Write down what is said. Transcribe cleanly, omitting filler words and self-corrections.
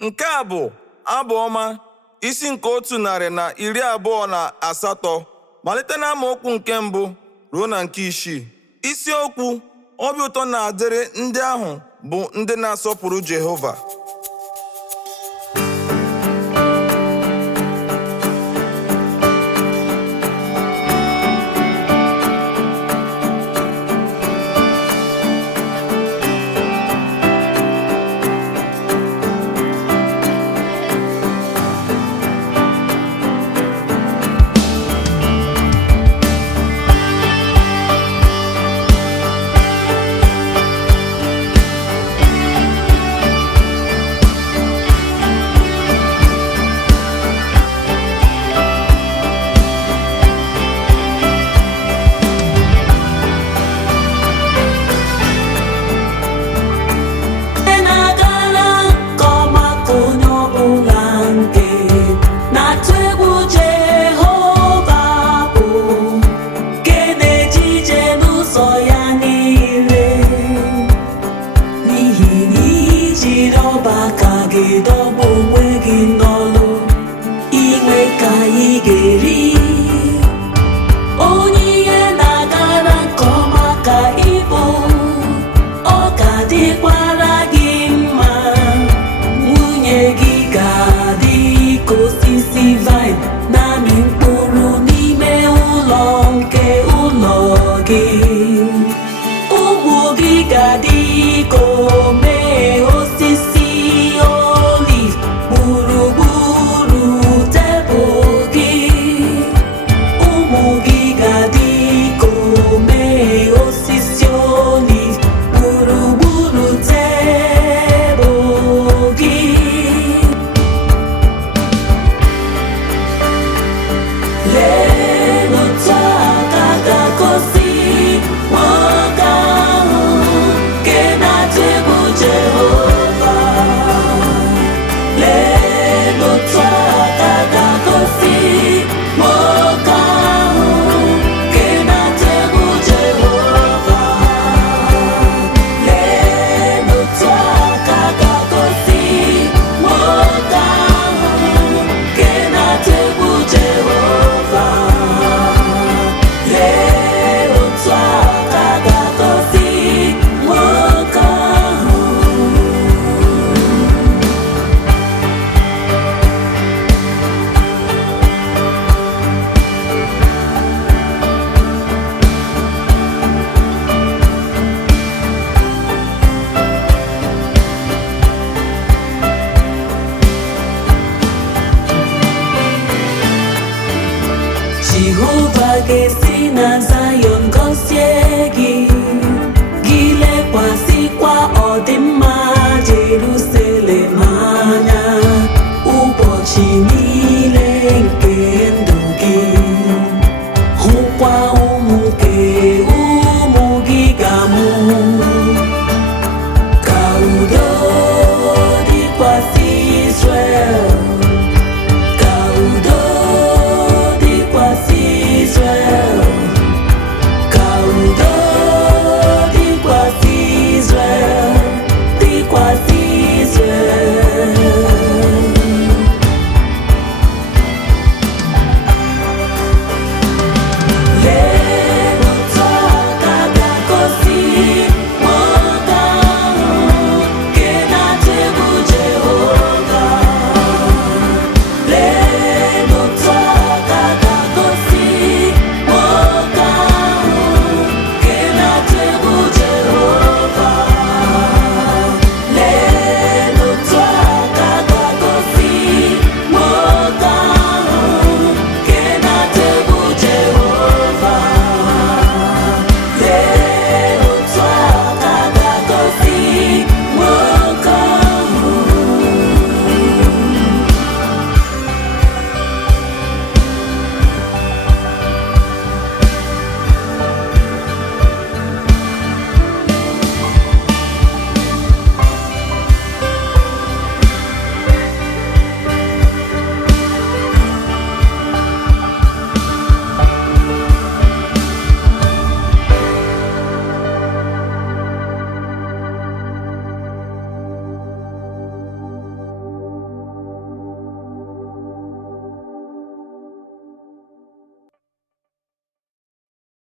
Nke a bụ Abụ Ọma, isi nke 128, malite na amaokwu nke 1 ruo na nke 6. Isiokwu: obi ụtọ na-adịrị ndị ahụ bụ ndị na-asọpụrụ Jehova. Dọgbu onwe gị n'ọlụ inwe ka ị ga-eri. Onye ihe na-agara nke ọma ka ịbụ, ọ ga-adịkwara gị mma. Nwunye gị ga-adị ka osisi vaịn na-amị mkpụrụ n'ime ụlọ nke ụlọ gị. Ụmụ gị ga-adị ka omee osisi gburugburu tebụl gị. Ụmụ gị ga-adị ka omee osisi oliv gburugburu tebụl gị. Lee otu a ka ga-agọzi nwoke ahụ nke na-atụ egwu Jehova. Jehova ga-esi na Zayọn gọzie gị, gị lekwasịkwa ọdịmma